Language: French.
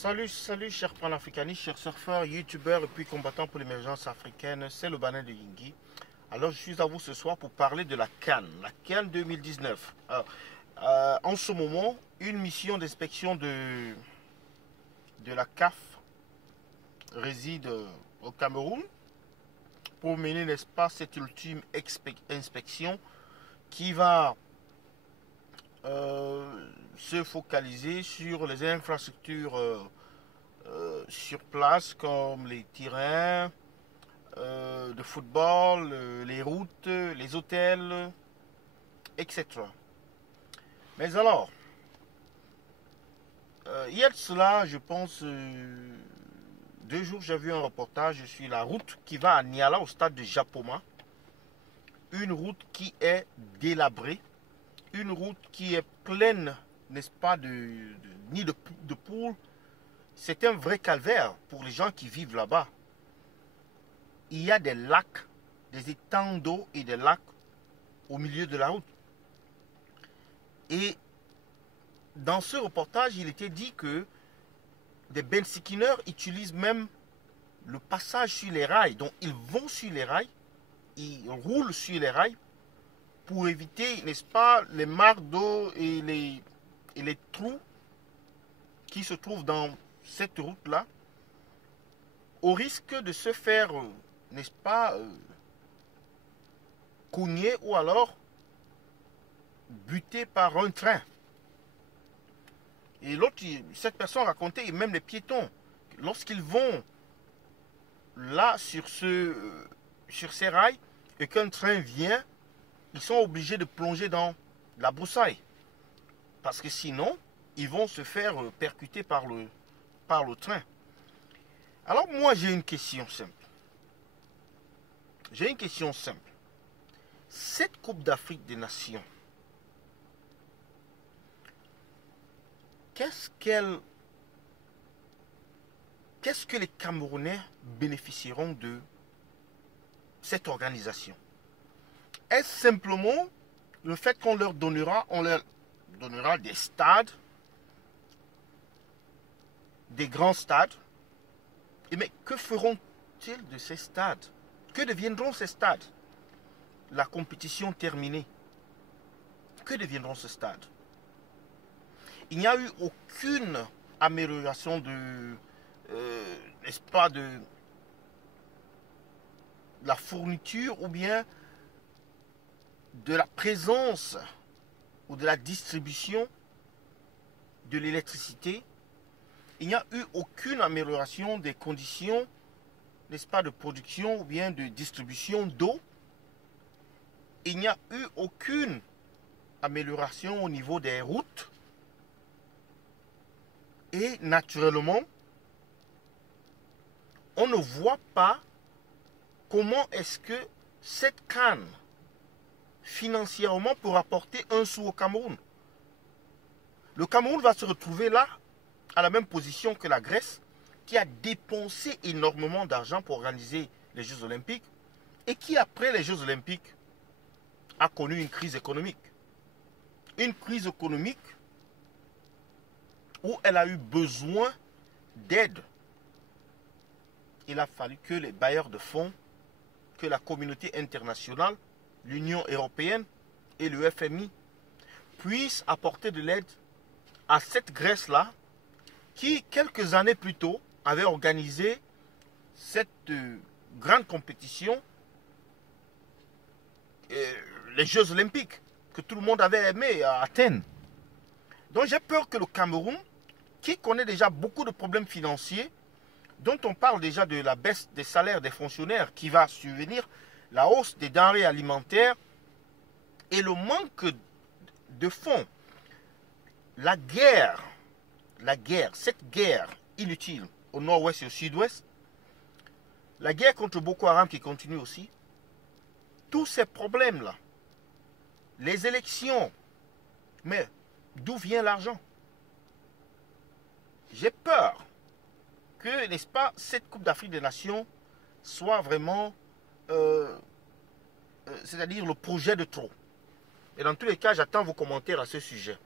Salut chers panafricanistes, chers surfeurs, youtubeurs et puis combattants pour l'émergence africaine, c'est le Banner de Yingui. Alors je suis à vous ce soir pour parler de la CAN 2019. En ce moment, une mission d'inspection de la CAF réside au Cameroun pour mener, n'est-ce pas, cette ultime inspection qui va se focaliser sur les infrastructures sur place comme les terrains de football, les routes, les hôtels, etc. Mais alors, il y a de cela, je pense, 2 jours, j'ai vu un reportage sur la route qui va à Niala au stade de Japoma. Une route qui est délabrée, une route qui est pleine, n'est-ce pas, de nids de poules. C'est un vrai calvaire pour les gens qui vivent là-bas. Il y a des lacs, des étangs d'eau et des lacs au milieu de la route. Et dans ce reportage, il était dit que des bensikineurs utilisent même le passage sur les rails. Donc ils vont sur les rails, ils roulent sur les rails pour éviter, n'est-ce pas, les mares d'eau et les trous qui se trouvent dans cette route-là, au risque de se faire, n'est-ce pas, cogner ou alors buter par un train. Et l'autre, cette personne racontait, et même les piétons, lorsqu'ils vont là sur ces rails et qu'un train vient, ils sont obligés de plonger dans la broussaille. Parce que sinon, ils vont se faire percuter par le train. Alors moi, j'ai une question simple. Cette Coupe d'Afrique des Nations, qu'est-ce que les Camerounais bénéficieront de cette organisation? Est-ce simplement le fait qu'on leur donnera des stades, des grands stades? Mais que feront-ils de ces stades? Que deviendront ces stades? La compétition terminée, que deviendront ces stades? Il n'y a eu aucune amélioration n'est-ce pas, de la fourniture ou bien de la présence ou de la distribution de l'électricité. Il n'y a eu aucune amélioration des conditions, n'est-ce pas, de production ou bien de distribution d'eau. Il n'y a eu aucune amélioration au niveau des routes. Et naturellement, on ne voit pas comment est-ce que cette CAN financièrement pour apporter un sou au Cameroun. Le Cameroun va se retrouver là, à la même position que la Grèce, qui a dépensé énormément d'argent pour organiser les Jeux Olympiques et qui, après les Jeux Olympiques, a connu une crise économique. Une crise économique où elle a eu besoin d'aide. Il a fallu que les bailleurs de fonds, que la communauté internationale, l'Union européenne et le FMI puissent apporter de l'aide à cette Grèce-là qui, quelques années plus tôt, avait organisé cette grande compétition, les Jeux Olympiques, que tout le monde avait aimé à Athènes. Donc j'ai peur que le Cameroun, qui connaît déjà beaucoup de problèmes financiers, dont on parle déjà de la baisse des salaires des fonctionnaires qui va survenir, la hausse des denrées alimentaires et le manque de fonds. La guerre, cette guerre inutile au nord-ouest et au sud-ouest, la guerre contre Boko Haram qui continue aussi, tous ces problèmes-là, les élections, mais d'où vient l'argent? J'ai peur que, n'est-ce pas, cette Coupe d'Afrique des Nations soit vraiment, c'est-à-dire le projet de trop. Et dans tous les cas, j'attends vos commentaires à ce sujet.